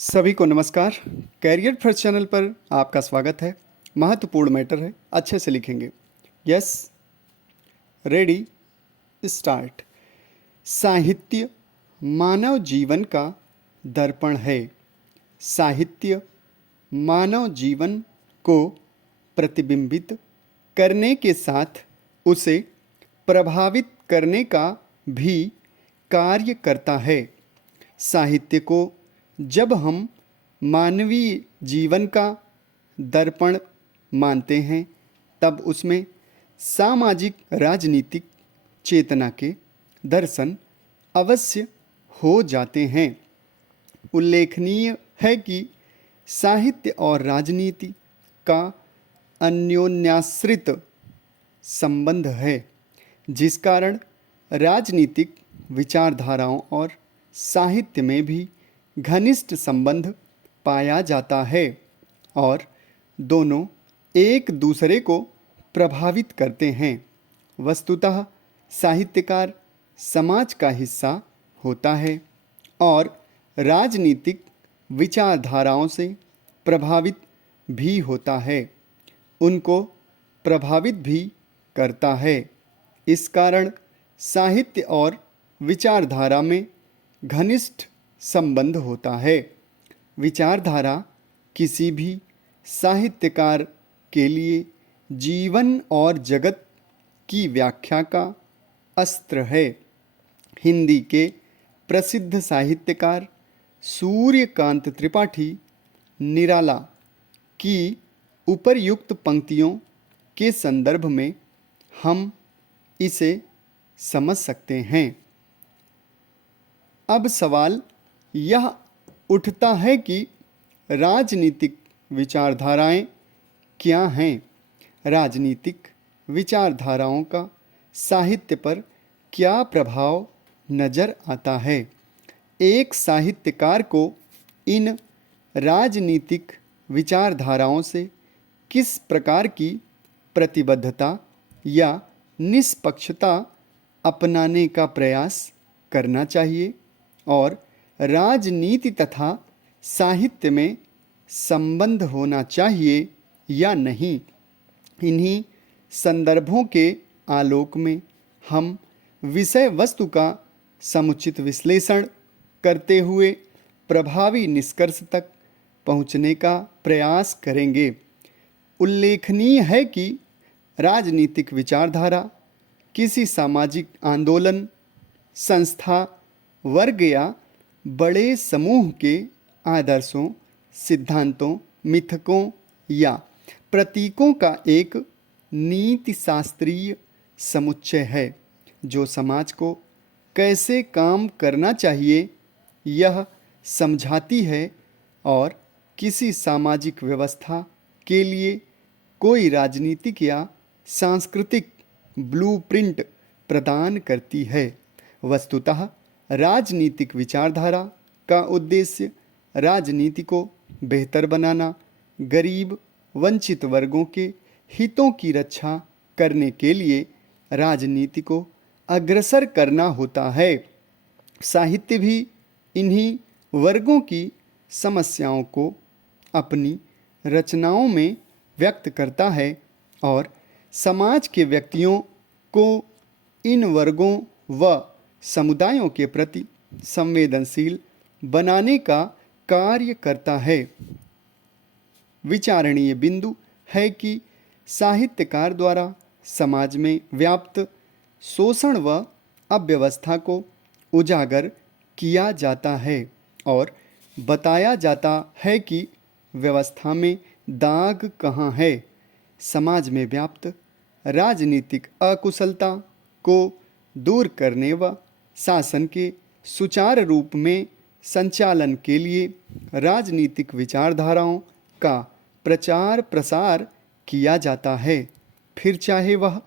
सभी को नमस्कार। कैरियर फर्स्ट चैनल पर आपका स्वागत है। महत्वपूर्ण मैटर है, अच्छे से लिखेंगे। Yes, ready, start. साहित्य मानव जीवन का दर्पण है। साहित्य मानव जीवन को प्रतिबिंबित करने के साथ उसे प्रभावित करने का भी कार्य करता है। साहित्य को जब हम मानवीय जीवन का दर्पण मानते हैं तब उसमें सामाजिक राजनीतिक चेतना के दर्शन अवश्य हो जाते हैं। उल्लेखनीय है कि साहित्य और राजनीति का अन्योन्याश्रित संबंध है, जिस कारण राजनीतिक विचारधाराओं और साहित्य में भी घनिष्ठ संबंध पाया जाता है और दोनों एक दूसरे को प्रभावित करते हैं। वस्तुतः साहित्यकार समाज का हिस्सा होता है और राजनीतिक विचारधाराओं से प्रभावित भी होता है, उनको प्रभावित भी करता है। इस कारण साहित्य और विचारधारा में घनिष्ठ संबंध होता है। विचारधारा किसी भी साहित्यकार के लिए जीवन और जगत की व्याख्या का अस्त्र है। हिंदी के प्रसिद्ध साहित्यकार सूर्यकांत त्रिपाठी निराला की उपर्युक्त पंक्तियों के संदर्भ में हम इसे समझ सकते हैं। अब सवाल यह उठता है कि राजनीतिक विचारधाराएं क्या हैं? राजनीतिक विचारधाराओं का साहित्य पर क्या प्रभाव नज़र आता है? एक साहित्यकार को इन राजनीतिक विचारधाराओं से किस प्रकार की प्रतिबद्धता या निष्पक्षता अपनाने का प्रयास करना चाहिए और राजनीति तथा साहित्य में संबंध होना चाहिए या नहीं? इन्हीं संदर्भों के आलोक में हम विषय वस्तु का समुचित विश्लेषण करते हुए प्रभावी निष्कर्ष तक पहुँचने का प्रयास करेंगे। उल्लेखनीय है कि राजनीतिक विचारधारा किसी सामाजिक आंदोलन, संस्था, वर्ग या बड़े समूह के आदर्शों, सिद्धांतों, मिथकों या प्रतीकों का एक नीति शास्त्रीय समुच्चय है जो समाज को कैसे काम करना चाहिए यह समझाती है और किसी सामाजिक व्यवस्था के लिए कोई राजनीतिक या सांस्कृतिक ब्लूप्रिंट प्रदान करती है। वस्तुतः राजनीतिक विचारधारा का उद्देश्य राजनीति को बेहतर बनाना, गरीब वंचित वर्गों के हितों की रक्षा करने के लिए राजनीति को अग्रसर करना होता है। साहित्य भी इन्हीं वर्गों की समस्याओं को अपनी रचनाओं में व्यक्त करता है और समाज के व्यक्तियों को इन वर्गों व समुदायों के प्रति संवेदनशील बनाने का कार्य करता है। विचारणीय बिंदु है कि साहित्यकार द्वारा समाज में व्याप्त शोषण व अव्यवस्था को उजागर किया जाता है और बताया जाता है कि व्यवस्था में दाग कहाँ है। समाज में व्याप्त राजनीतिक अकुशलता को दूर करने व शासन के सुचारू रूप में संचालन के लिए राजनीतिक विचारधाराओं का प्रचार प्रसार किया जाता है, फिर चाहे वह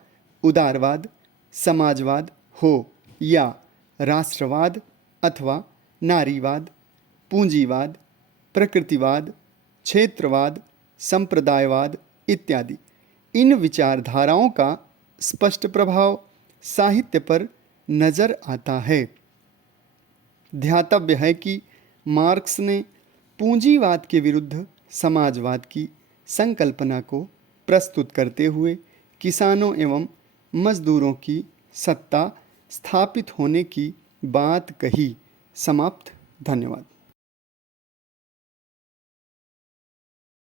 उदारवाद, समाजवाद हो या राष्ट्रवाद अथवा नारीवाद, पूंजीवाद, प्रकृतिवाद, क्षेत्रवाद, संप्रदायवाद इत्यादि। इन विचारधाराओं का स्पष्ट प्रभाव साहित्य पर नज़र आता है। ध्यातव्य है कि मार्क्स ने पूंजीवाद के विरुद्ध समाजवाद की संकल्पना को प्रस्तुत करते हुए किसानों एवं मजदूरों की सत्ता स्थापित होने की बात कही। समाप्त। धन्यवाद।